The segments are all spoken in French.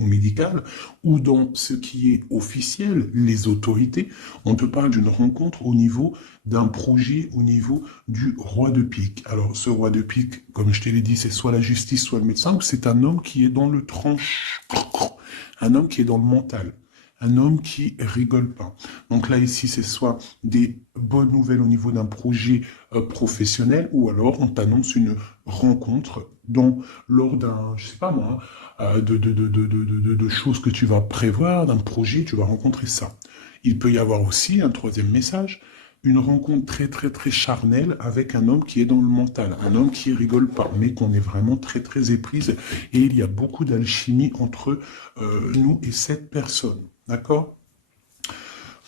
ou médical, ou dans ce qui est officiel, les autorités, on te parle d'une rencontre au niveau d'un projet, au niveau du roi de pique. Alors, ce roi de pique, comme je te l'ai dit, c'est soit la justice, soit le médecin, ou c'est un homme qui est dans le tranche, un homme qui est dans le mental. Un homme qui rigole pas. Donc là, ici, c'est soit des bonnes nouvelles au niveau d'un projet professionnel, ou alors on t'annonce une rencontre lors d'un, je sais pas moi, de choses que tu vas prévoir, d'un projet, tu vas rencontrer ça. Il peut y avoir aussi un troisième message, une rencontre très très très charnelle avec un homme qui est dans le mental, un homme qui rigole pas, mais qu'on est vraiment très très éprise, et il y a beaucoup d'alchimie entre nous et cette personne. D'accord?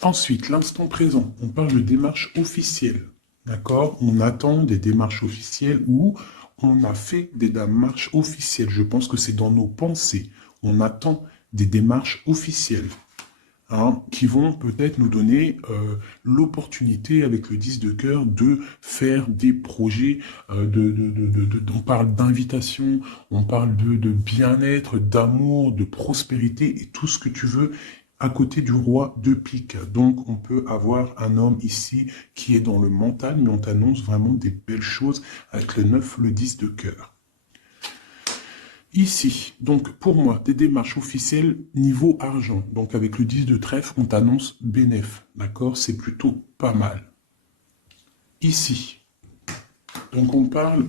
Ensuite, l'instant présent, on parle de démarches officielles. D'accord? On attend des démarches officielles ou on a fait des démarches officielles. Je pense que c'est dans nos pensées. On attend des démarches officielles. Hein, qui vont peut-être nous donner l'opportunité avec le 10 de cœur de faire des projets, on parle d'invitation, on parle de bien-être, d'amour, de prospérité et tout ce que tu veux à côté du roi de pique. Donc on peut avoir un homme ici qui est dans le mental, mais on t'annonce vraiment des belles choses avec le 9, le 10 de cœur. Ici, donc pour moi, des démarches officielles niveau argent. Donc avec le 10 de trèfle, on t'annonce bénéf. D'accord? C'est plutôt pas mal. Ici, donc on parle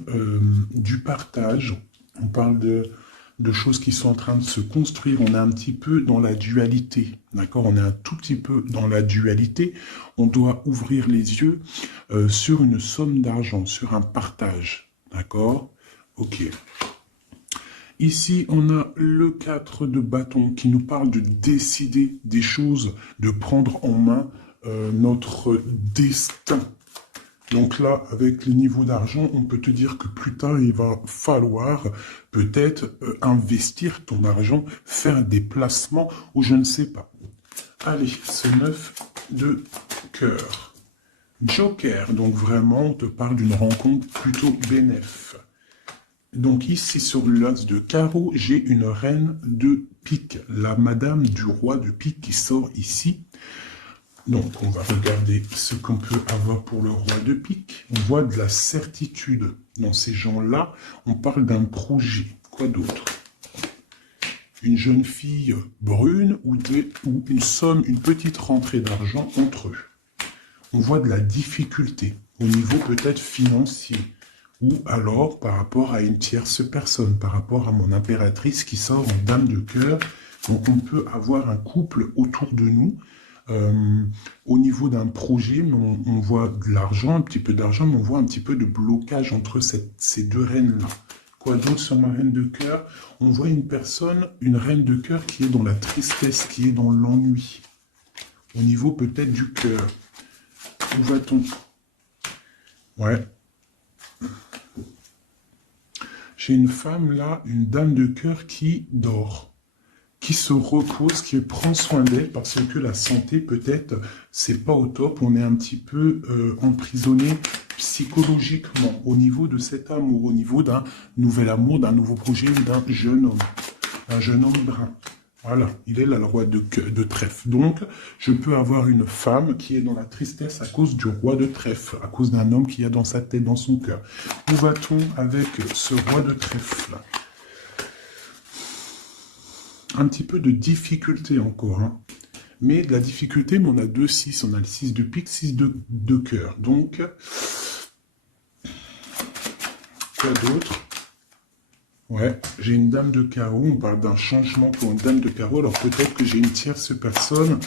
du partage, on parle de choses qui sont en train de se construire. On est un petit peu dans la dualité. D'accord? On est un tout petit peu dans la dualité. On doit ouvrir les yeux sur une somme d'argent, sur un partage. D'accord? Ok. Ici, on a le 4 de bâton qui nous parle de décider des choses, de prendre en main notre destin. Donc là, avec les niveaux d'argent, on peut te dire que plus tard, il va falloir peut-être investir ton argent, faire des placements ou je ne sais pas. Allez, ce 9 de cœur. Joker, donc vraiment, on te parle d'une rencontre plutôt bénéf. Donc ici, sur l'as de carreau, j'ai une reine de pique, la madame du roi de pique qui sort ici. Donc on va regarder ce qu'on peut avoir pour le roi de pique. On voit de la certitude dans ces gens-là. On parle d'un projet. Quoi d'autre? Une jeune fille brune ou une somme, une petite rentrée d'argent entre eux. On voit de la difficulté au niveau peut-être financier. Ou alors par rapport à une tierce personne, par rapport à mon impératrice qui sort en dame de cœur. Donc on peut avoir un couple autour de nous, au niveau d'un projet, mais on voit de l'argent, un petit peu d'argent, mais on voit un petit peu de blocage entre ces deux reines-là. Quoi d'autre sur ma reine de cœur? On voit une personne, une reine de cœur qui est dans la tristesse, qui est dans l'ennui. Au niveau peut-être du cœur. Où va-t-on? Ouais. J'ai une femme là, une dame de cœur qui dort, qui se repose, qui prend soin d'elle parce que la santé peut-être c'est pas au top. On est un petit peu emprisonné psychologiquement au niveau de cet amour, au niveau d'un nouvel amour, d'un nouveau projet ou d'un jeune homme brun. Voilà, il est là le roi de trèfle. Donc, je peux avoir une femme qui est dans la tristesse à cause du roi de trèfle, à cause d'un homme qui a dans sa tête, dans son cœur. Où va-t-on avec ce roi de trèfle? Un petit peu de difficulté encore, hein. Mais de la difficulté, mais on a 2-6, on a le 6 de pique, 6 de cœur. Donc, quoi d'autre? Ouais, j'ai une dame de carreau, on parle d'un changement pour une dame de carreau, alors peut-être que j'ai une tierce personne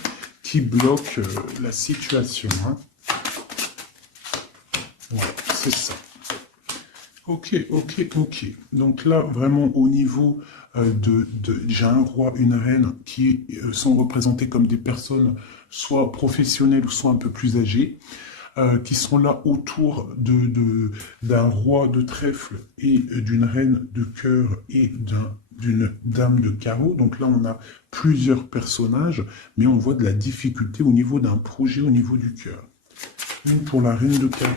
qui bloque la situation. Hein. Ouais, c'est ça. Ok. Donc là, vraiment au niveau j'ai un roi, une reine qui sont représentés comme des personnes soit professionnelles ou soit un peu plus âgées. Qui sont là autour d'un roi de trèfle et d'une reine de cœur et d'une dame de carreau. Donc là, on a plusieurs personnages, mais on voit de la difficulté au niveau d'un projet, au niveau du cœur. Une pour la reine de carreau.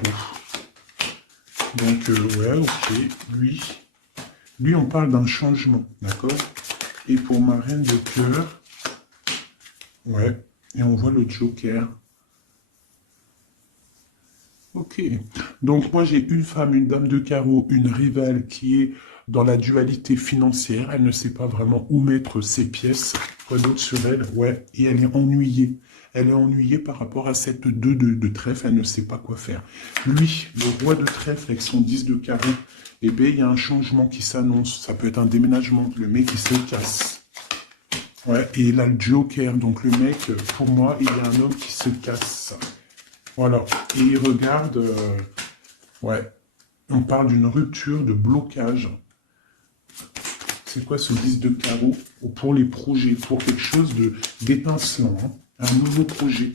Donc, ouais, ok, lui, on parle d'un changement, d'accord? Et pour ma reine de cœur, ouais, et on voit le Joker. Ok. Donc moi j'ai une femme, une dame de carreau, une rivale qui est dans la dualité financière. Elle ne sait pas vraiment où mettre ses pièces. Quoi d'autre sur elle? Ouais. Et elle est ennuyée. Elle est ennuyée par rapport à cette 2 de trèfle. Elle ne sait pas quoi faire. Lui, le roi de trèfle avec son 10 de carreau, eh bien il y a un changement qui s'annonce. Ça peut être un déménagement. Le mec il se casse. Ouais. Et là le Joker. Donc le mec, pour moi, il y a un homme qui se casse. Voilà. Et il regarde, ouais, on parle d'une rupture, de blocage. C'est quoi ce 10 de carreau? Pour les projets, pour quelque chose d'étincelant, hein, un nouveau projet.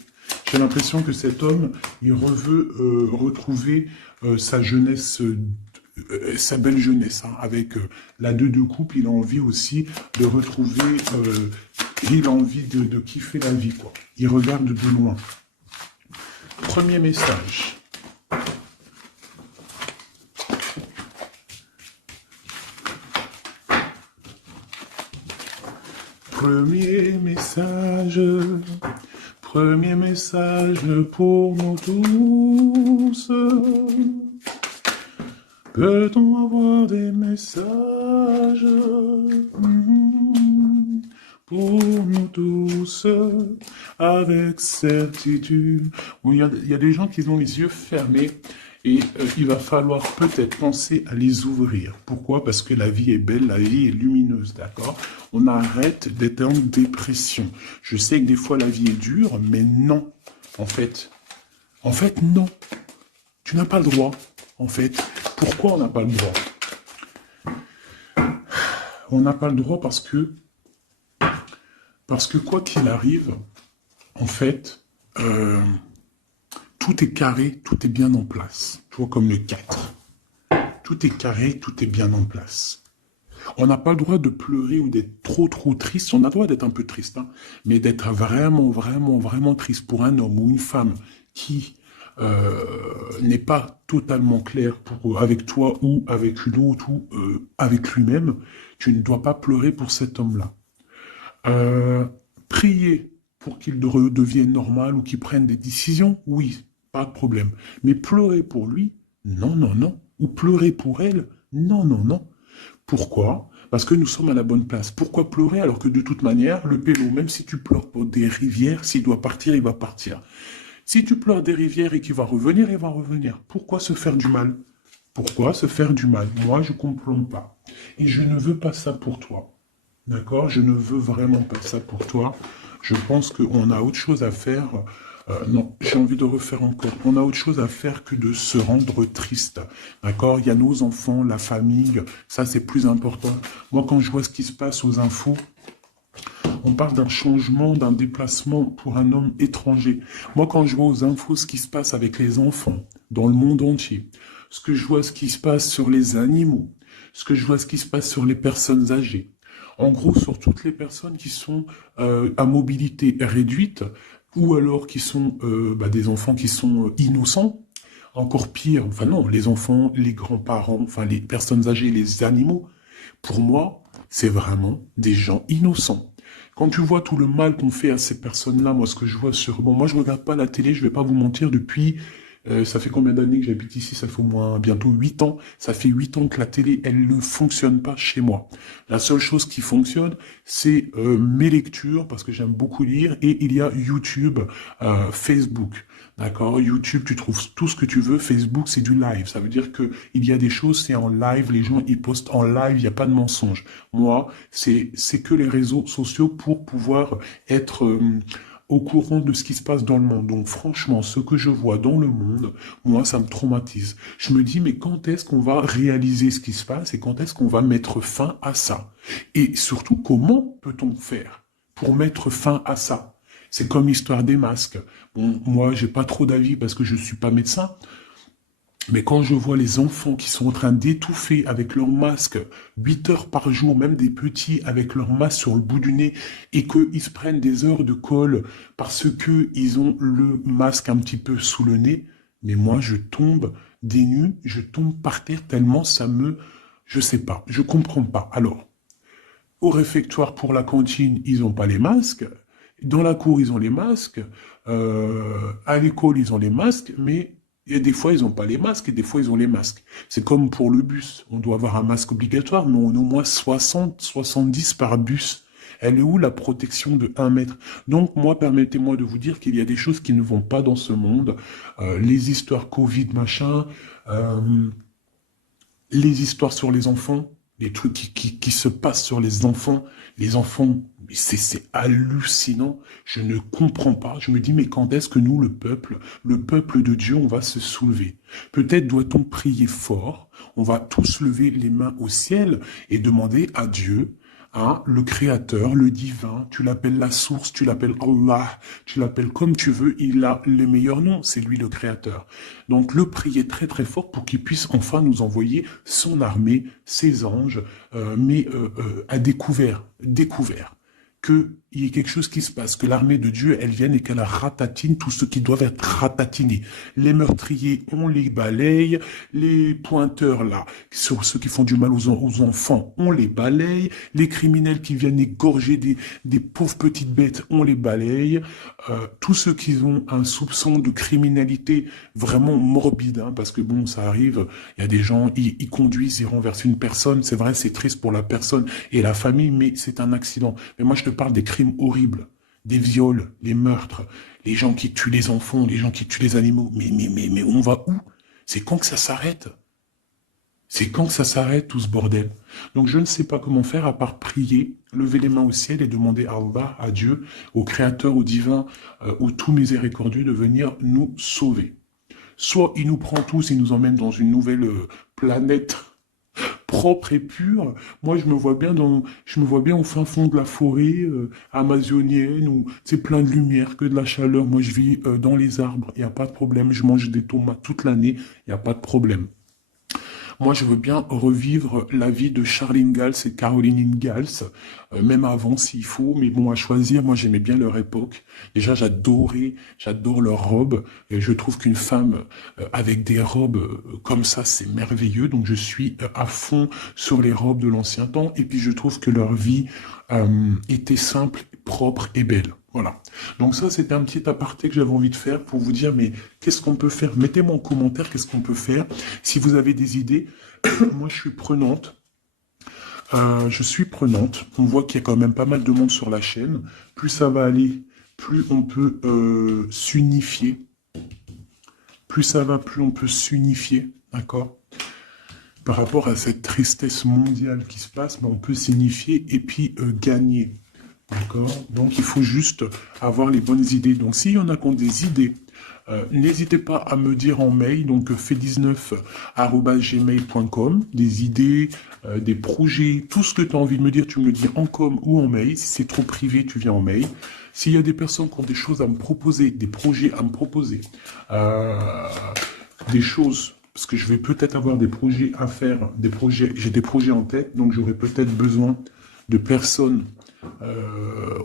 J'ai l'impression que cet homme, il veut retrouver sa jeunesse, sa belle jeunesse, hein, avec la 2 de coupe. Il a envie aussi de retrouver, il a envie de kiffer la vie, quoi. Il regarde de loin. Premier message. Premier message. Premier message pour nous tous. Peut-on avoir des messages pour nous tous avec certitude? Bon, il y a des gens qui ont les yeux fermés et il va falloir peut-être penser à les ouvrir. Pourquoi? Parce que la vie est belle, la vie est lumineuse, d'accord? On arrête d'être en dépression. Je sais que des fois la vie est dure, mais non. En fait, non. Tu n'as pas le droit, en fait. Pourquoi on n'a pas le droit? On n'a pas le droit parce que quoi qu'il arrive, en fait, tout est carré, tout est bien en place. Tu vois, comme le 4. Tout est carré, tout est bien en place. On n'a pas le droit de pleurer ou d'être trop triste. On a le droit d'être un peu triste, hein, mais d'être vraiment triste pour un homme ou une femme qui n'est pas totalement clair avec toi ou avec une autre ou avec lui-même. Tu ne dois pas pleurer pour cet homme-là. Prier pour qu'il redevienne normal ou qu'il prenne des décisions, oui, pas de problème. Mais pleurer pour lui, non. Ou pleurer pour elle, non. Pourquoi? Parce que nous sommes à la bonne place. Pourquoi pleurer alors que de toute manière, le pélo, même si tu pleures pour des rivières, s'il doit partir, il va partir. Si tu pleures des rivières et qu'il va revenir, il va revenir. Pourquoi se faire du mal? Pourquoi se faire du mal? Moi, je ne comprends pas. Et je ne veux pas ça pour toi. D'accord? Je ne veux vraiment pas ça pour toi. Je pense qu'on a autre chose à faire. Non, j'ai envie de refaire encore. On a autre chose à faire que de se rendre triste. D'accord? Il y a nos enfants, la famille. Ça, c'est plus important. Moi, quand je vois ce qui se passe aux infos, on parle d'un changement, d'un déplacement pour un homme étranger. Moi, quand je vois aux infos ce qui se passe avec les enfants dans le monde entier, ce que je vois ce qui se passe sur les animaux, ce que je vois ce qui se passe sur les personnes âgées, en gros sur toutes les personnes qui sont à mobilité réduite ou alors qui sont des enfants qui sont innocents, encore pire, enfin non, les enfants, les grands-parents, enfin les personnes âgées, les animaux, pour moi, c'est vraiment des gens innocents. Quand tu vois tout le mal qu'on fait à ces personnes-là, moi, ce que je vois sur... Bon, moi, je regarde pas la télé, je vais pas vous mentir, depuis... ça fait combien d'années que j'habite ici? Ça fait au moins bientôt 8 ans. Ça fait 8 ans que la télé, elle ne fonctionne pas chez moi. La seule chose qui fonctionne, c'est mes lectures, parce que j'aime beaucoup lire, et il y a YouTube, Facebook. D'accord? YouTube, tu trouves tout ce que tu veux. Facebook, c'est du live. Ça veut dire que il y a des choses, c'est en live. Les gens, ils postent en live. Il n'y a pas de mensonge. Moi, c'est que les réseaux sociaux pour pouvoir être au courant de ce qui se passe dans le monde. Donc franchement, ce que je vois dans le monde, moi, ça me traumatise. Je me dis, mais quand est-ce qu'on va réaliser ce qui se passe et quand est-ce qu'on va mettre fin à ça? Et surtout, comment peut-on faire pour mettre fin à ça? C'est comme l'histoire des masques. Bon, moi, j'ai pas trop d'avis parce que je suis pas médecin. Mais quand je vois les enfants qui sont en train d'étouffer avec leur masque 8 heures par jour, même des petits avec leur masque sur le bout du nez, et qu'ils se prennent des heures de colle parce que ils ont le masque un petit peu sous le nez, mais moi je tombe des nues, je tombe par terre tellement ça me... Je sais pas, je comprends pas. Alors, Au réfectoire pour la cantine, ils n'ont pas les masques. Dans la cour, ils ont les masques. À l'école, ils ont les masques. Mais des fois, ils n'ont pas les masques et des fois, ils ont les masques. C'est comme pour le bus. On doit avoir un masque obligatoire, mais on a au moins 60, 70 par bus. Elle est où la protection de 1 mètre? Donc, moi, permettez-moi de vous dire qu'il y a des choses qui ne vont pas dans ce monde. Les histoires Covid, machin, les histoires sur les enfants, les trucs qui se passent sur les enfants, c'est hallucinant. Je ne comprends pas. Je me dis, mais quand est-ce que nous, le peuple de Dieu, on va se soulever? Peut-être doit-on prier fort. On va tous lever les mains au ciel et demander à Dieu, hein, le créateur, le divin, tu l'appelles la source, tu l'appelles Allah, tu l'appelles comme tu veux, il a les meilleurs noms, c'est lui le créateur. Donc le prier très très fort pour qu'il puisse enfin nous envoyer son armée, ses anges, à découvert, qu'il y ait quelque chose qui se passe, que l'armée de Dieu, elle vienne et qu'elle ratatine tout ce qui doit être ratatinés. Les meurtriers, on les balaye, les pointeurs, là, sur ceux qui font du mal aux enfants, on les balaye, les criminels qui viennent égorger des pauvres petites bêtes, on les balaye, tous ceux qui ont un soupçon de criminalité vraiment morbide, hein, parce que bon, ça arrive, il y a des gens, ils conduisent, ils renversent une personne, c'est vrai, c'est triste pour la personne et la famille, mais c'est un accident. Mais moi, je te parle des crimes horribles, des viols, les meurtres, les gens qui tuent les enfants, les gens qui tuent les animaux. Mais on va où? C'est quand que ça s'arrête? C'est quand que ça s'arrête, tout ce bordel? Donc je ne sais pas comment faire à part prier, lever les mains au ciel et demander à Allah, à Dieu, au Créateur, au Divin, au tout miséricordieux de venir nous sauver. Soit il nous prend tous et nous emmène dans une nouvelle planète propre et pure. Moi, je me vois bien au fin fond de la forêt amazonienne où c'est plein de lumière, que de la chaleur. Moi, je vis dans les arbres, il n'y a pas de problème. Je mange des tomates toute l'année, il n'y a pas de problème. Moi, je veux bien revivre la vie de Charlene Gals et Caroline Ingalls, même avant s'il faut, mais bon, à choisir, moi, j'aimais bien leur époque. Déjà, j'adore leurs robes, et je trouve qu'une femme avec des robes comme ça, c'est merveilleux, donc je suis à fond sur les robes de l'ancien temps, et puis je trouve que leur vie était simple, propre et belle. Voilà. Donc ça, c'était un petit aparté que j'avais envie de faire pour vous dire, mais qu'est-ce qu'on peut faire? Mettez-moi en commentaire qu'est-ce qu'on peut faire. Si vous avez des idées, moi je suis prenante. On voit qu'il y a quand même pas mal de monde sur la chaîne. Plus ça va aller, plus on peut s'unifier. Plus ça va, plus on peut s'unifier. D'accord? Par rapport à cette tristesse mondiale qui se passe, on peut s'unifier et puis gagner. D'accord? Donc, il faut juste avoir les bonnes idées. Donc, s'il y en a qui ont des idées, n'hésitez pas à me dire en mail, donc fait19@gmail.com, des idées, des projets, tout ce que tu as envie de me dire, tu me le dis en com ou en mail. Si c'est trop privé, tu viens en mail. S'il y a des personnes qui ont des choses à me proposer, des projets à me proposer, des choses, parce que je vais peut-être avoir des projets à faire, j'ai des projets en tête, donc j'aurai peut-être besoin de personnes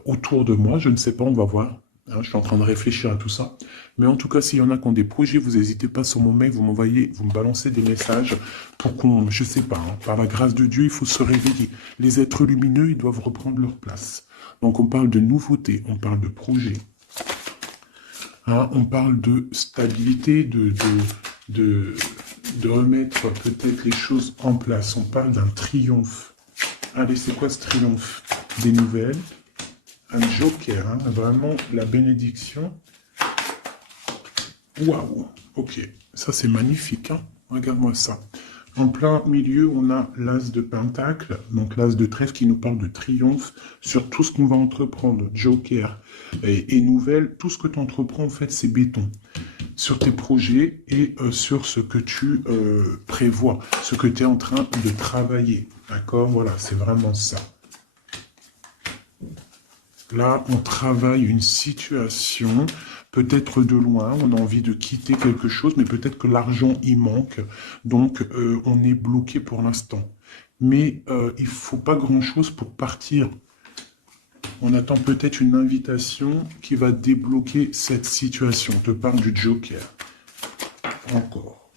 autour de moi, je ne sais pas, on va voir. Hein, je suis en train de réfléchir à tout ça. Mais en tout cas, s'il y en a qui ont des projets, vous n'hésitez pas sur mon mail, vous m'envoyez, vous me balancez des messages pour qu'on, je sais pas, hein, par la grâce de Dieu, il faut se réveiller. Les êtres lumineux, ils doivent reprendre leur place. Donc on parle de nouveautés, on parle de projets. Hein, on parle de stabilité, de remettre peut-être les choses en place. On parle d'un triomphe. Allez, c'est quoi ce triomphe? Des nouvelles, un joker, hein, vraiment la bénédiction. Waouh, ok, ça c'est magnifique, hein. Regarde-moi ça. En plein milieu, on a l'as de pentacle, donc l'as de trèfle qui nous parle de triomphe sur tout ce qu'on va entreprendre. Joker et nouvelle, tout ce que tu entreprends, en fait, c'est béton. Sur tes projets et sur ce que tu prévois, ce que tu es en train de travailler. D'accord? Voilà, c'est vraiment ça. Là, on travaille une situation, peut-être de loin, on a envie de quitter quelque chose, mais peut-être que l'argent y manque, donc on est bloqué pour l'instant. Mais il ne faut pas grand-chose pour partir. On attend peut-être une invitation qui va débloquer cette situation. On te parle du Joker. Encore.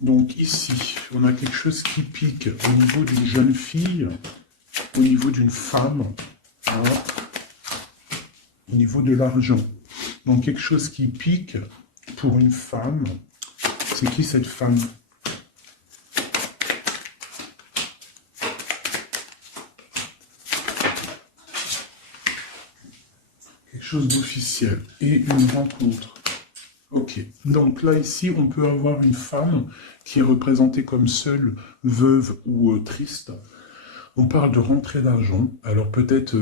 Donc ici, on a quelque chose qui pique au niveau d'une jeune fille. au niveau d'une femme, hein, au niveau de l'argent. Donc quelque chose qui pique pour une femme. C'est qui cette femme? Quelque chose d'officiel et une rencontre. Ok, donc là ici on peut avoir une femme qui est représentée comme seule, veuve ou triste. On parle de rentrée d'argent. Alors peut-être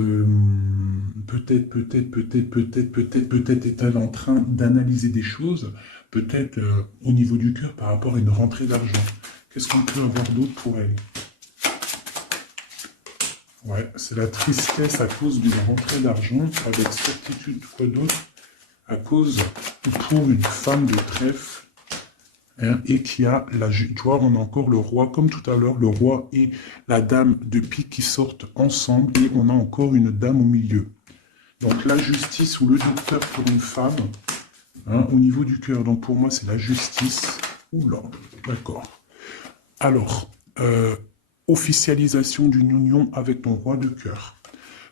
est-elle en train d'analyser des choses, peut-être au niveau du cœur par rapport à une rentrée d'argent. Qu'est-ce qu'on peut avoir d'autre pour elle? Ouais, c'est la tristesse à cause d'une rentrée d'argent, avec certitude, quoi d'autre? À cause, pour une femme de trèfle, hein, et qui a la... Tu vois, on a encore le roi, comme tout à l'heure, le roi et la dame de pique qui sortent ensemble, et on a encore une dame au milieu. Donc la justice ou le docteur pour une femme, hein, au niveau du cœur. Donc pour moi, c'est la justice. Oula, d'accord. Alors, officialisation d'une union avec ton roi de cœur.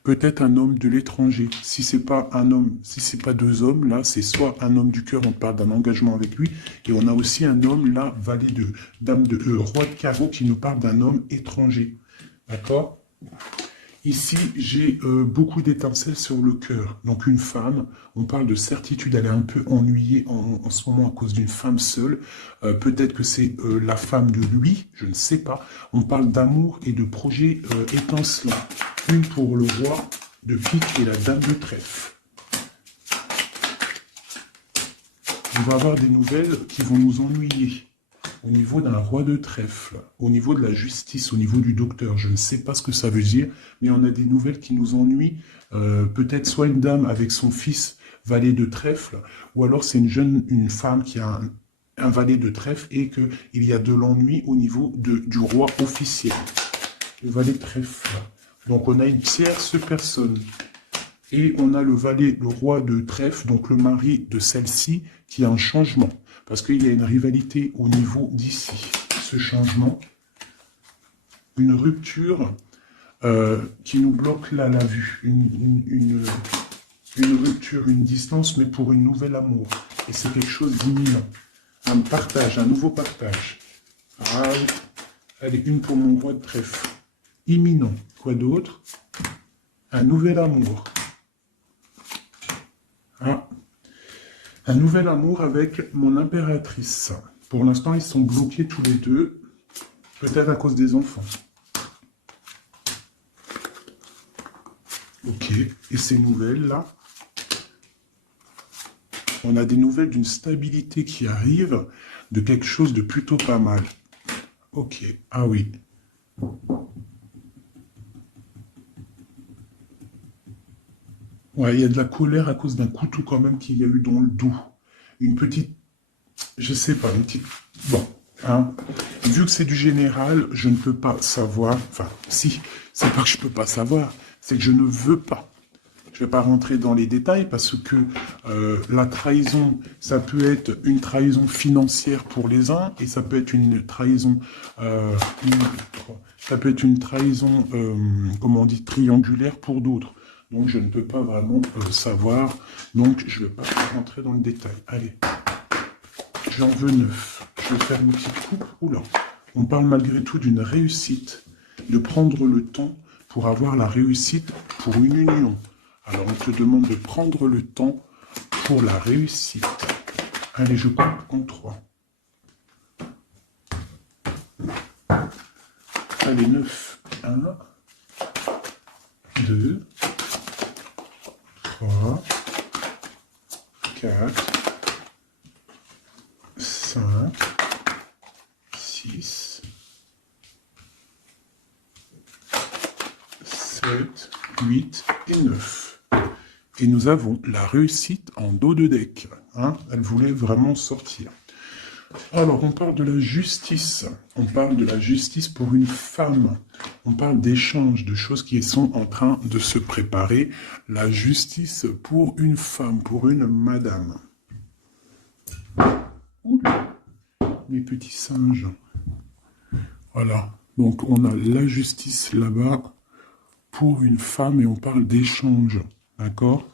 Peut-être un homme de l'étranger. Si c'est pas un homme, si c'est pas deux hommes, là, c'est soit un homme du cœur, on parle d'un engagement avec lui, et on a aussi un homme, là, valet de dame de roi de carreau, qui nous parle d'un homme étranger. D'accord? Ici, j'ai beaucoup d'étincelles sur le cœur. Donc une femme, on parle de certitude, elle est un peu ennuyée en ce moment à cause d'une femme seule. Peut-être que c'est la femme de lui, je ne sais pas. On parle d'amour et de projets étincelants. Une pour le roi de pique et la dame de trèfle. On va avoir des nouvelles qui vont nous ennuyer. Au niveau d'un roi de trèfle, au niveau de la justice, au niveau du docteur, je ne sais pas ce que ça veut dire, mais on a des nouvelles qui nous ennuient. Peut-être soit une dame avec son fils valet de trèfle, ou alors c'est une femme qui a un valet de trèfle et qu'il y a de l'ennui au niveau du roi officiel. Le valet de trèfle. Donc on a une tierce personne. Et on a le valet, le roi de trèfle, donc le mari de celle-ci, qui a un changement. Parce qu'il y a une rivalité au niveau d'ici. Ce changement, une rupture qui nous bloque là la vue. Une rupture, une distance, mais pour une nouvelle amour. Et c'est quelque chose d'imminent. Un partage, un nouveau partage. Ah, allez, une pour mon roi de trèfle. Imminent. Quoi d'autre? Un nouvel amour. Ah. Un nouvel amour avec mon impératrice. Pour l'instant, ils sont bloqués tous les deux. Peut-être à cause des enfants. Ok. Et ces nouvelles-là, on a des nouvelles d'une stabilité qui arrive, de quelque chose de plutôt pas mal. Ok. Ah oui. Ouais, il y a de la colère à cause d'un couteau quand même qu'il y a eu dans le dos. Une petite... Je sais pas, une petite... Bon, hein. Vu que c'est du général, je ne peux pas savoir... Enfin, si, c'est pas que je peux pas savoir, c'est que je ne veux pas. Je ne vais pas rentrer dans les détails parce que la trahison, ça peut être une trahison financière pour les uns et ça peut être une trahison... ça peut être une trahison, comment on dit, triangulaire pour d'autres. Donc, je ne peux pas vraiment savoir. Donc, je ne vais pas rentrer dans le détail. Allez, j'en veux 9. Je vais faire une petite coupe. Oula. On parle malgré tout d'une réussite, de prendre le temps pour avoir la réussite pour une union. Alors, on te demande de prendre le temps pour la réussite. Allez, je compte en 3. Allez, 9. 1, 2, 3, 4, 5, 6, 7, 8 et 9. Et nous avons la réussite en dos de deck. Hein, elle voulait vraiment sortir. Alors, on parle de la justice. On parle de la justice pour une femme. On parle d'échanges, de choses qui sont en train de se préparer. La justice pour une femme, pour une madame. Oula, mes petits singes. Voilà. Donc, on a la justice là-bas. pour une femme et on parle d'échange, d'accord?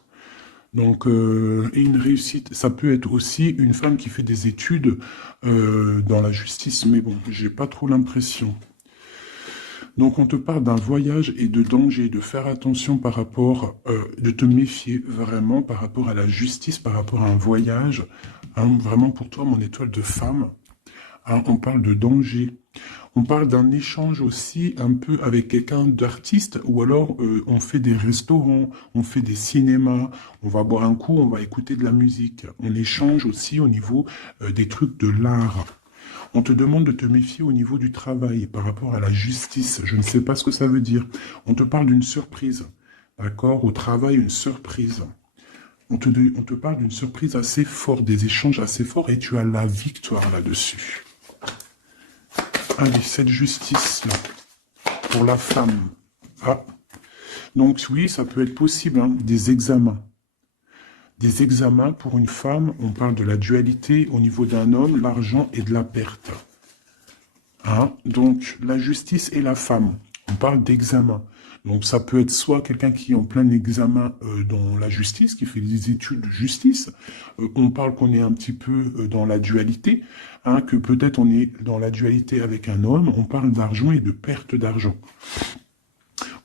Donc, et une réussite, ça peut être aussi une femme qui fait des études dans la justice, mais bon, j'ai pas trop l'impression. Donc, on te parle d'un voyage et de danger, de faire attention par rapport, de te méfier vraiment par rapport à la justice, par rapport à un voyage, hein, vraiment pour toi, mon étoile de femme. Hein, on parle de danger. On parle d'un échange aussi un peu avec quelqu'un d'artiste, ou alors on fait des restaurants, on fait des cinémas, on va boire un coup, on va écouter de la musique. On échange aussi au niveau des trucs de l'art. On te demande de te méfier au niveau du travail par rapport à la justice. Je ne sais pas ce que ça veut dire. On te parle d'une surprise. D'accord? Au travail, une surprise. On te parle d'une surprise assez forte, des échanges assez forts, et tu as la victoire là-dessus. Allez, cette justice-là, pour la femme. Ah, donc oui, ça peut être possible, hein, des examens. Des examens pour une femme, on parle de la dualité au niveau d'un homme, l'argent et de la perte. Hein, donc, la justice et la femme, on parle d'examen. Donc, ça peut être soit quelqu'un qui est en plein examen dans la justice, qui fait des études de justice. On parle qu'on est un petit peu dans la dualité, hein, que peut-être on est dans la dualité avec un homme. On parle d'argent et de perte d'argent.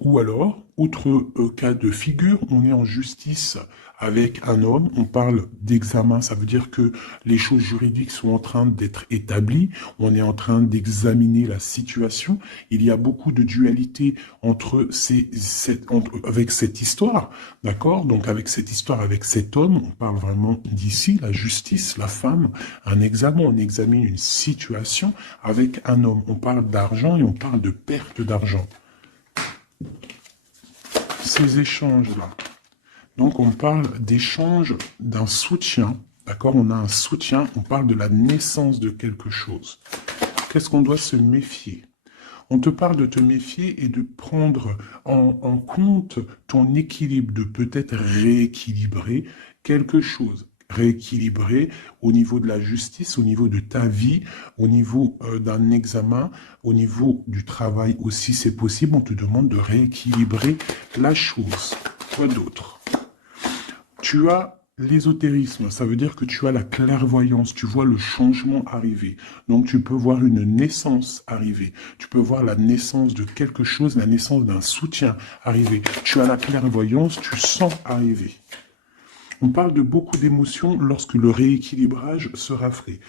Ou alors, autre cas de figure, on est en justice avec un homme, on parle d'examen, ça veut dire que les choses juridiques sont en train d'être établies, on est en train d'examiner la situation, il y a beaucoup de dualité avec cette histoire, d'accord? Donc avec cette histoire, avec cet homme, on parle vraiment d'ici, la justice, la femme, un examen, on examine une situation avec un homme, on parle d'argent et on parle de perte d'argent. Ces échanges-là. Donc, on parle d'échange d'un soutien. D'accord? On a un soutien, on parle de la naissance de quelque chose. Qu'est-ce qu'on doit se méfier? On te parle de te méfier et de prendre en compte ton équilibre, de peut-être rééquilibrer quelque chose. Rééquilibrer au niveau de la justice, au niveau de ta vie, au niveau d'un examen, au niveau du travail aussi, c'est possible. On te demande de rééquilibrer la chose. Quoi d'autre? Tu as l'ésotérisme, ça veut dire que tu as la clairvoyance, tu vois le changement arriver. Donc tu peux voir une naissance arriver, tu peux voir la naissance de quelque chose, la naissance d'un soutien arriver. Tu as la clairvoyance, tu sens arriver. On parle de beaucoup d'émotions lorsque le rééquilibrage sera fait.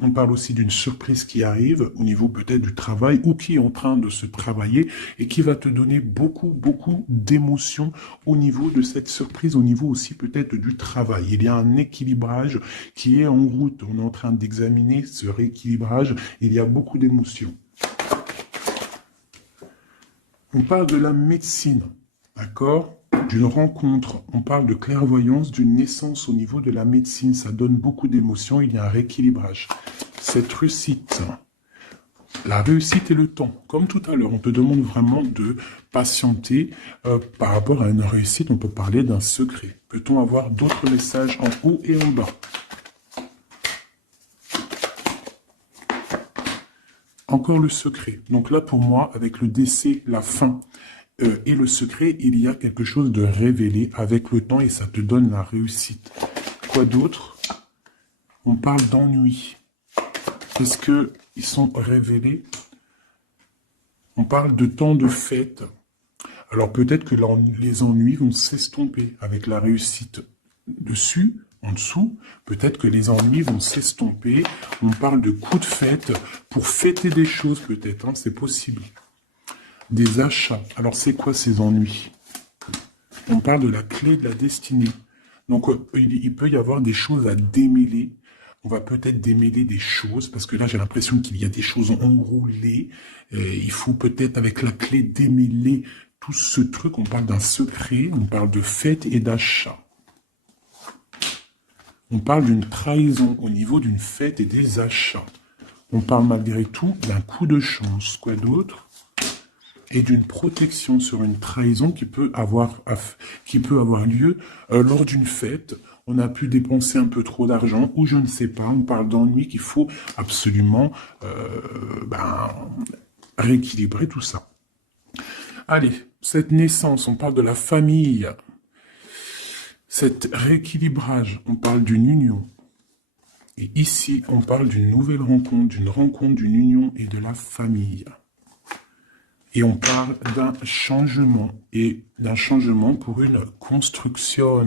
On parle aussi d'une surprise qui arrive au niveau peut-être du travail ou qui est en train de se travailler et qui va te donner beaucoup d'émotions au niveau de cette surprise, au niveau aussi peut-être du travail. Il y a un équilibrage qui est en route. On est en train d'examiner ce rééquilibrage. Il y a beaucoup d'émotions. On parle de la médecine, d'accord ? D'une rencontre, on parle de clairvoyance, d'une naissance au niveau de la médecine, ça donne beaucoup d'émotions, il y a un rééquilibrage. Cette réussite, la réussite et le temps, comme tout à l'heure, on te demande vraiment de patienter par rapport à une réussite, on peut parler d'un secret. Peut-on avoir d'autres messages en haut et en bas? Encore le secret. Donc là, pour moi, avec le décès, la fin et le secret, il y a quelque chose de révélé avec le temps et ça te donne la réussite. Quoi d'autre? On parle d'ennui. Est-ce qu'ils sont révélés? On parle de temps de fête. Alors peut-être que les ennuis vont s'estomper avec la réussite dessus, en dessous. Peut-être que les ennuis vont s'estomper. On parle de coups de fête pour fêter des choses peut-être, hein, c'est possible. Des achats. Alors, c'est quoi ces ennuis? On parle de la clé de la destinée. Donc, il peut y avoir des choses à démêler. On va peut-être démêler des choses, parce que là, j'ai l'impression qu'il y a des choses enroulées. Il faut peut-être, avec la clé, démêler tout ce truc. On parle d'un secret, on parle de fête et d'achat. On parle d'une trahison au niveau d'une fête et des achats. On parle malgré tout d'un coup de chance. Quoi d'autre? Et d'une protection sur une trahison qui peut avoir lieu lors d'une fête. On a pu dépenser un peu trop d'argent ou je ne sais pas. On parle d'ennui qu'il faut absolument rééquilibrer tout ça. Allez, cette naissance, on parle de la famille, cet rééquilibrage, on parle d'une union. Et ici, on parle d'une nouvelle rencontre, d'une union et de la famille. Et on parle d'un changement, et d'un changement pour une construction.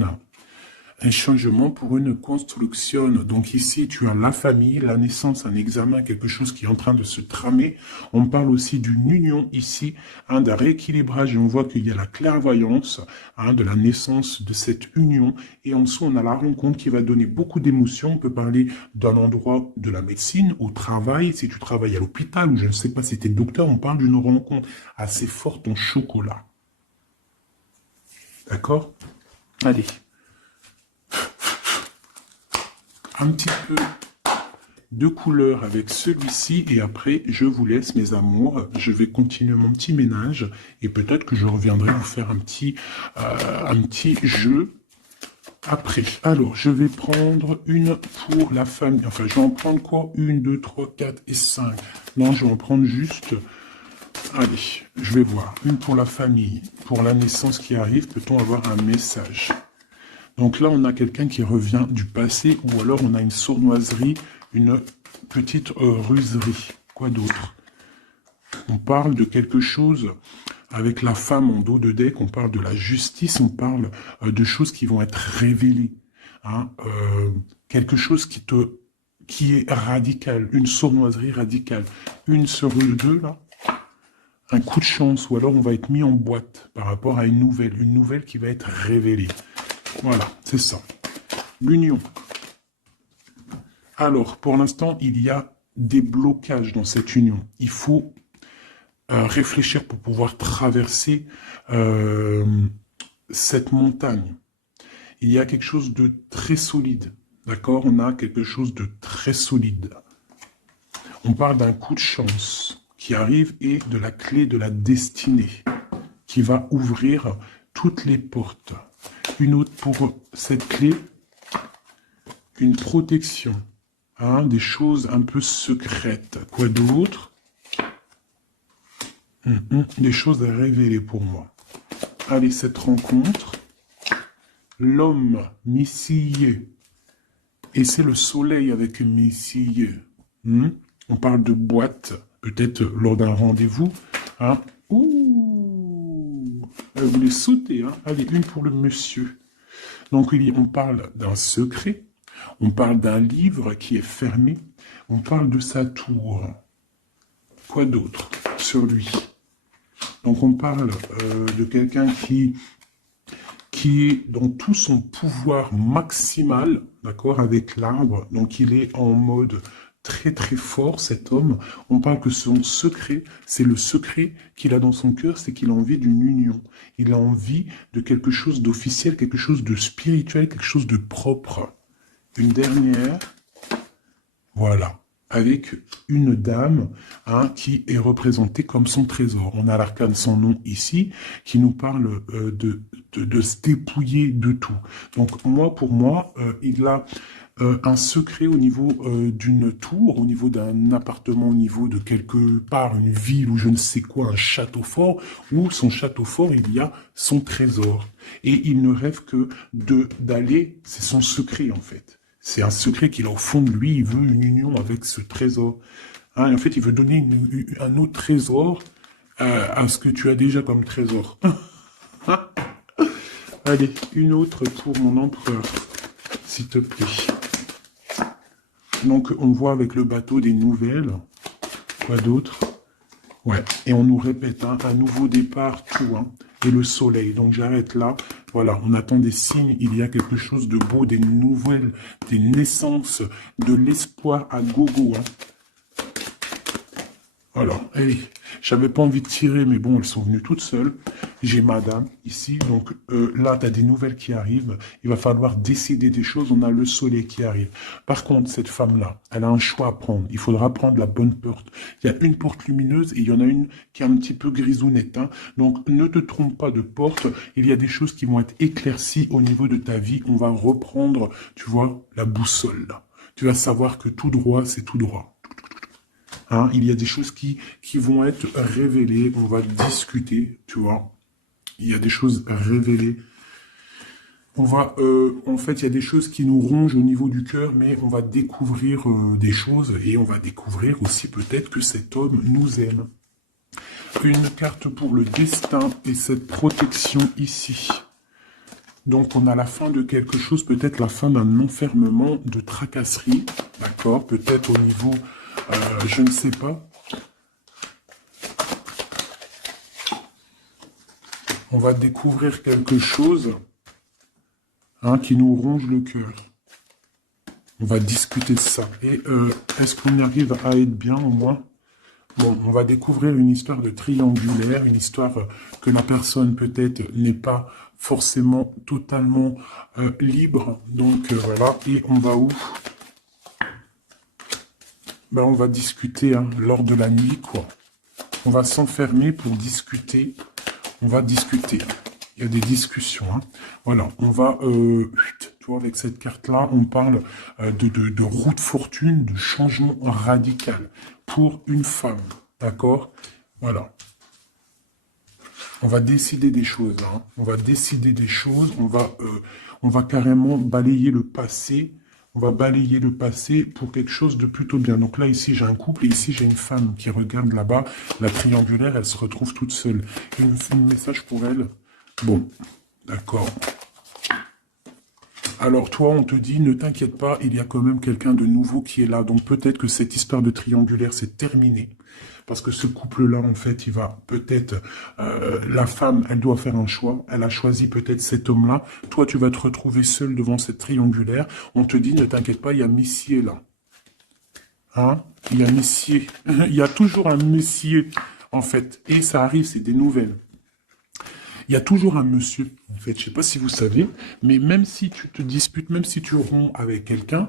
Un changement pour une construction. Donc ici, tu as la famille, la naissance, un examen, quelque chose qui est en train de se tramer. On parle aussi d'une union ici, d'un rééquilibrage. Et on voit qu'il y a la clairvoyance de la naissance de cette union. Et en dessous, on a la rencontre qui va donner beaucoup d'émotions. On peut parler d'un endroit de la médecine, au travail. Si tu travailles à l'hôpital ou je ne sais pas si tu es docteur, on parle d'une rencontre assez forte en chocolat. D'accord? Allez. Un petit peu de couleur avec celui-ci et après je vous laisse mes amours, je vais continuer mon petit ménage et peut-être que je reviendrai vous faire un petit jeu après. Alors je vais prendre une pour la famille, enfin je vais en prendre quoi? 1, 2, 3, 4 et 5. Non, je vais en prendre juste, allez, je vais voir, une pour la famille, pour la naissance qui arrive, peut-on avoir un message? Donc là, on a quelqu'un qui revient du passé, ou alors on a une sournoiserie, une petite ruserie. Quoi d'autre? On parle de quelque chose avec la femme en dos de deck, on parle de la justice, on parle de choses qui vont être révélées. Quelque chose qui est radical, une sournoiserie radicale. Une sur deux, là, un coup de chance, ou alors on va être mis en boîte par rapport à une nouvelle qui va être révélée. Voilà, c'est ça. L'union. Alors, pour l'instant, il y a des blocages dans cette union. Il faut réfléchir pour pouvoir traverser cette montagne. Il y a quelque chose de très solide. D'accord? On a quelque chose de très solide. On parle d'un coup de chance qui arrive et de la clé de la destinée qui va ouvrir toutes les portes. Une autre pour cette clé, une protection, des choses un peu secrètes. Quoi d'autre? Des choses à révéler pour moi. Allez, cette rencontre, l'homme missillé, et c'est le soleil avec missillé. On parle de boîte, peut-être lors d'un rendez-vous. Ouh, elle voulait sauter. Allez, une pour le monsieur. Donc, on parle d'un secret. On parle d'un livre qui est fermé. On parle de sa tour. Quoi d'autre sur lui? Donc, on parle de quelqu'un qui est dans tout son pouvoir maximal, d'accord, avec l'arbre. Donc, il est en mode très très fort, cet homme. On parle que son secret, c'est le secret qu'il a dans son cœur, c'est qu'il a envie d'une union. Il a envie de quelque chose d'officiel, quelque chose de spirituel, quelque chose de propre. Une dernière, voilà, avec une dame qui est représentée comme son trésor. On a l'arcane sans nom ici, qui nous parle de se dépouiller de tout. Donc pour moi, il a un secret au niveau d'une tour, au niveau d'un appartement, au niveau de quelque part, une ville ou je ne sais quoi, un château fort, où son château fort, il y a son trésor. Et il ne rêve que d'aller, c'est son secret en fait. C'est un secret qu'il a au fond de lui, il veut une union avec ce trésor. Et en fait, il veut donner un autre trésor à ce que tu as déjà comme trésor. Allez, une autre pour mon empereur, s'il te plaît. Donc, on voit avec le bateau des nouvelles. Quoi d'autre? Ouais, et on nous répète un nouveau départ, tout, et le soleil. Donc, j'arrête là. Voilà, on attend des signes. Il y a quelque chose de beau, des nouvelles, des naissances, de l'espoir à gogo. Voilà, allez. J'avais pas envie de tirer, mais bon, elles sont venues toutes seules. J'ai madame ici, donc là, tu as des nouvelles qui arrivent. Il va falloir décider des choses. On a le soleil qui arrive. Par contre, cette femme-là, elle a un choix à prendre. Il faudra prendre la bonne porte. Il y a une porte lumineuse et il y en a une qui est un petit peu grisounette. Donc, ne te trompe pas de porte. Il y a des choses qui vont être éclaircies au niveau de ta vie. On va reprendre, tu vois, la boussole. Là. Tu vas savoir que tout droit, c'est tout droit. Il y a des choses qui vont être révélées, on va discuter, tu vois. il y a des choses révélées. On va, en fait, il y a des choses qui nous rongent au niveau du cœur, mais on va découvrir des choses et on va découvrir aussi peut-être que cet homme nous aime. Une carte pour le destin et cette protection ici. Donc, on a la fin de quelque chose, peut-être la fin d'un enfermement, de tracasserie, d'accord? Peut-être au niveau, je ne sais pas. On va découvrir quelque chose qui nous ronge le cœur. On va discuter de ça. Et est-ce qu'on arrive à être bien au moins? Bon, on va découvrir une histoire de triangulaire, une histoire que la personne peut-être n'est pas forcément totalement libre. Donc voilà, et on va où? Ben, on va discuter lors de la nuit, quoi. On va s'enfermer pour discuter. On va discuter. Il y a des discussions. Voilà, on va... tu vois, avec cette carte-là, on parle de roue de fortune, de changement radical pour une femme. D'accord? Voilà. On va décider des choses. On va décider des choses. On va carrément balayer le passé. On va balayer le passé pour quelque chose de plutôt bien. Donc là, ici, j'ai un couple et ici, j'ai une femme qui regarde là-bas. La triangulaire, elle se retrouve toute seule. Un message pour elle. Bon, d'accord. Alors toi, on te dit, ne t'inquiète pas, il y a quand même quelqu'un de nouveau qui est là. Donc peut-être que cette histoire de triangulaire, c'est terminé. Parce que ce couple-là, en fait, il va peut-être... la femme, elle doit faire un choix. Elle a choisi peut-être cet homme-là. Toi, tu vas te retrouver seul devant cette triangulaire. On te dit, ne t'inquiète pas, il y a Messier là. Il y a Messier. Il y a toujours un Messier, en fait. Et ça arrive, c'est des nouvelles. Il y a toujours un monsieur, en fait, je ne sais pas si vous savez, mais même si tu te disputes, même si tu romps avec quelqu'un,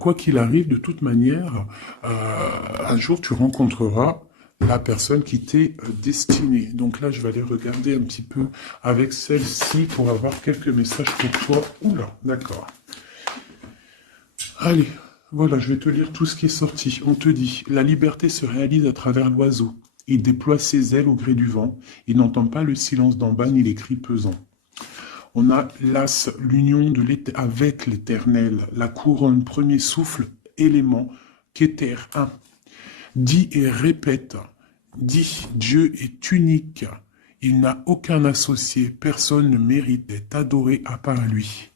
quoi qu'il arrive, de toute manière, un jour tu rencontreras la personne qui t'est destinée. Donc là, je vais aller regarder un petit peu avec celle-ci pour avoir quelques messages pour toi. Oula, d'accord. Allez, voilà, je vais te lire tout ce qui est sorti. On te dit, la liberté se réalise à travers l'oiseau. Il déploie ses ailes au gré du vent. Il n'entend pas le silence d'en bas ni les cris pesants. On a l'as, l'union avec l'éternel, la couronne, premier souffle, élément, qu'éther, un. Dis et répète. Dis, Dieu est unique. Il n'a aucun associé. Personne ne mérite d'être adoré à part lui.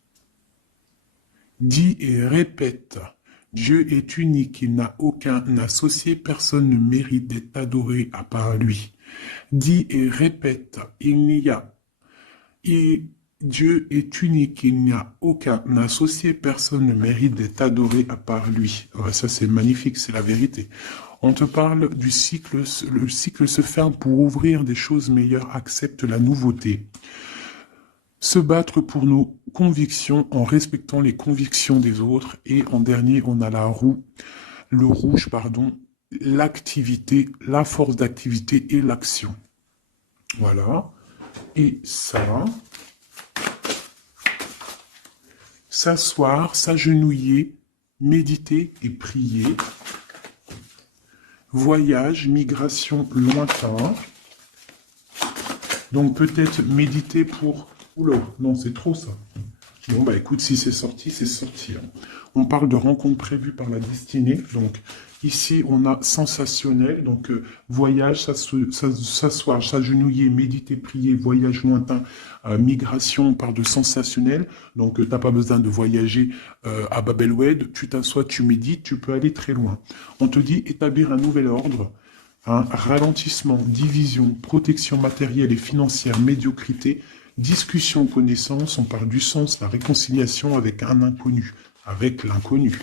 Dis et répète. Dieu est unique, il n'a aucun associé, personne ne mérite d'être adoré à part lui. Dis et répète, Dieu est unique, il n'y a aucun associé, personne ne mérite d'être adoré à part lui. Ouais, ça c'est magnifique, c'est la vérité. On te parle du cycle, le cycle se ferme pour ouvrir des choses meilleures, accepte la nouveauté. Se battre pour nos convictions en respectant les convictions des autres. Et en dernier, on a le rouge, l'activité, la force d'activité et l'action. Voilà. Et ça, s'asseoir, s'agenouiller, méditer et prier. Voyage, migration lointain. Donc peut-être méditer pour... Oula, non, c'est trop ça. Bon, bah écoute, si c'est sorti, c'est sorti. On parle de rencontres prévues par la destinée. Donc ici, on a sensationnel. Donc voyage, s'asseoir, s'agenouiller, méditer, prier, voyage lointain, migration, on parle de sensationnel. Donc t'as pas besoin de voyager à Babelwed. Tu t'assois, tu médites, tu peux aller très loin. On te dit établir un nouvel ordre. Ralentissement, division, protection matérielle et financière, médiocrité, discussion, connaissance, on parle du sens, la réconciliation avec un inconnu, avec l'inconnu.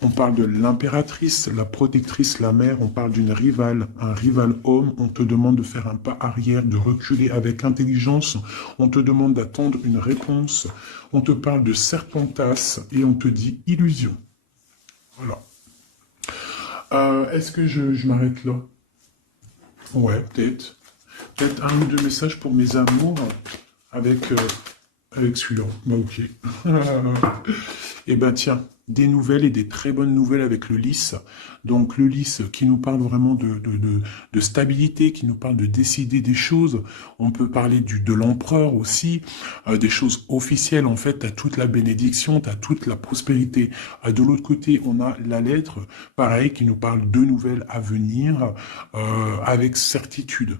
On parle de l'impératrice, la protectrice, la mère, on parle d'une rivale, un rival homme, on te demande de faire un pas arrière, de reculer avec intelligence, on te demande d'attendre une réponse, on te parle de serpentas et on te dit illusion. Voilà. Est-ce que je m'arrête là? Ouais, peut-être. Peut-être un ou deux messages pour mes amours avec celui-là. Bah ok. Eh ben tiens, des nouvelles et des très bonnes nouvelles avec le lys. Donc le lys qui nous parle vraiment de stabilité, qui nous parle de décider des choses. On peut parler de l'empereur aussi, des choses officielles. En fait, t'as toute la bénédiction, t'as toute la prospérité. De l'autre côté, on a la lettre, pareil, qui nous parle de nouvelles à venir avec certitude.